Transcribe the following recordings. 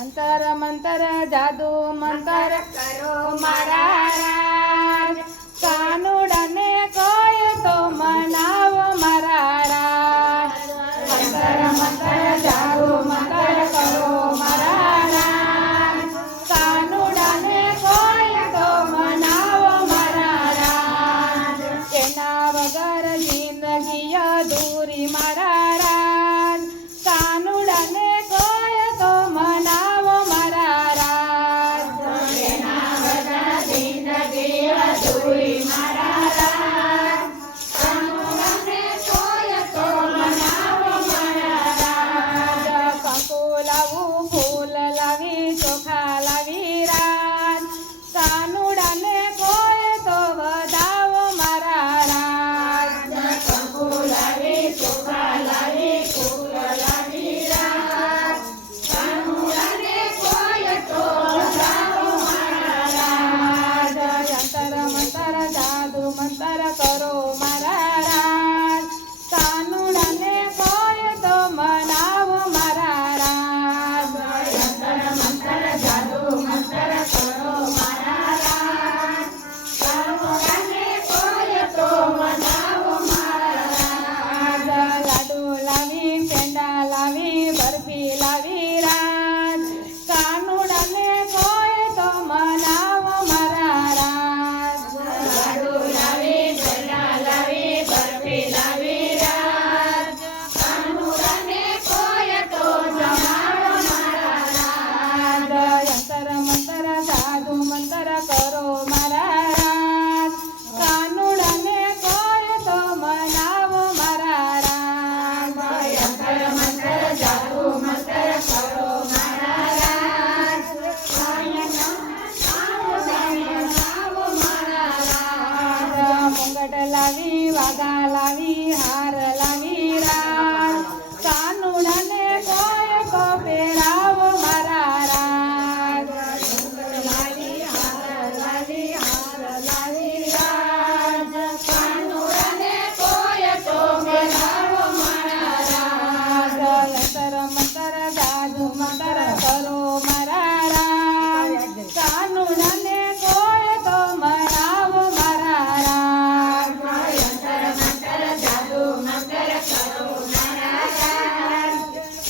અંતર મંતર જાદુ મંતર કરો મારા રાજ, કાનુડાને કોઈ તો મનાવો મારા રાજ. અંતર મંતર જાદુ મંતર કરો મારા રાજ, કાનુડાને કોઈ તો મનાવો મારા રાજ. એના વગર જિંદગી અધૂરી મારા રાજ, કાનુડાને કોઈ તો મનાવો મારા રાજ. એના વગર જિંદગી અધૂરી મારા રાજ, કાનુડાને કોઈ તો મનાવો મારા રાજ. કંકુ લાવું ફૂલ લાવી ચોખા લાવી રાજ, કાનુડાને કોઈ તો વધાવો મારા રાજ. કંકુ લાવી ચોખા લાવી ફૂલ લાવી રાજ, કાનુડાને કોઈ તો વધાવો મારા રાજ. અંતર મંતર જાદુ મંતર કરો મારા રાજ, કાનુડાને કોઈ તો મનાવો મારા રાજ. અંતર મંતર જાદુ મંતર કરો મારા રાજ, કાનુડાને કોઈ તો મનાવો મારા રાજ. લાડુ લાવી પેંડા લાવી બરફી લાવી રાજ, કાનુડાને કોઈ તો મનાવો મારા રાજ. લાડુ લાવી પેંડા લાવી બરફી લાવી રાજ, કાનુડાને કોઈ તો જમાડો મારા રાજ. અંતર મંતર જાદુ મંતર કરો મારા રાજ, કાનુડાને કોઈ તો મનાવો મારા રાજ. અંતર મંતર જાદુ મંતર કરો મારા રાજ, કાનુડાને મનાવો મારા રાજ. મુંગટ લાવી વાઘા લાવી હાર લાવી રાજ, કાનુડાને કોઈ તો પહેરાવો મારા રાજ. લાવી હાર લાવી રાજ, કાનુડાને કોઈ તો પહેરાવો મારા રાજ. અંતર મંતર જાદુ મંતર કરો મારા રાજ, કાનુડાને કોઈ તો મનાવો મારા રાજ. અંતર મંતર જાદુ મંતર કરો મારા રાજ,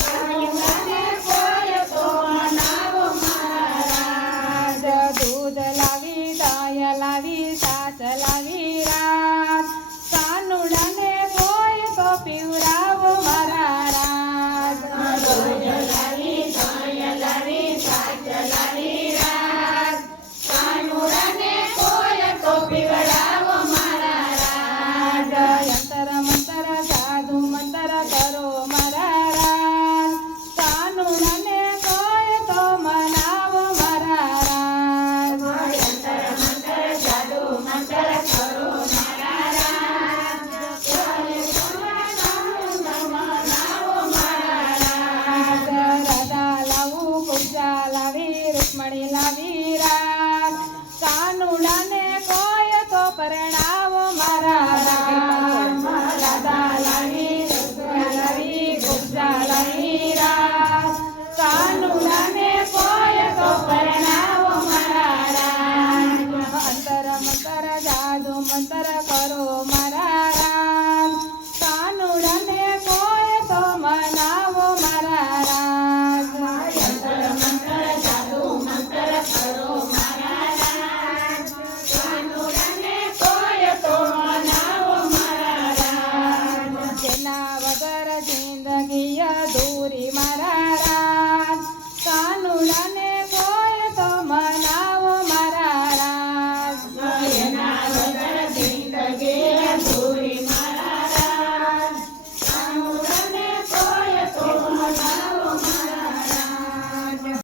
કાનુડાને કોઈ તો મનાવો મારા રાજ. દૂધ લાવી દહીં લાવી છાશ લાવી રાજ, કાનુડાને કોઈ તો પીવડાવો મારા રાજ. દૂધ લાવી દહીં લાવી છાશ લાવી રાજ, કાનુડાને કોઈ તો પીવડાવો મારા રાજ. અંતર મંતર જાદુ મંતર કરો મારા રાજ, કાનુડાને કોઈ તો મનાવો મારા રાજ. અંતર મંતર જાદુ મંતર કરો મારા રાજ, કાનુડાને મનાવો મારા રાજ. રાધા લાવું કુબ્જા લાવી રૂકમણી લાવી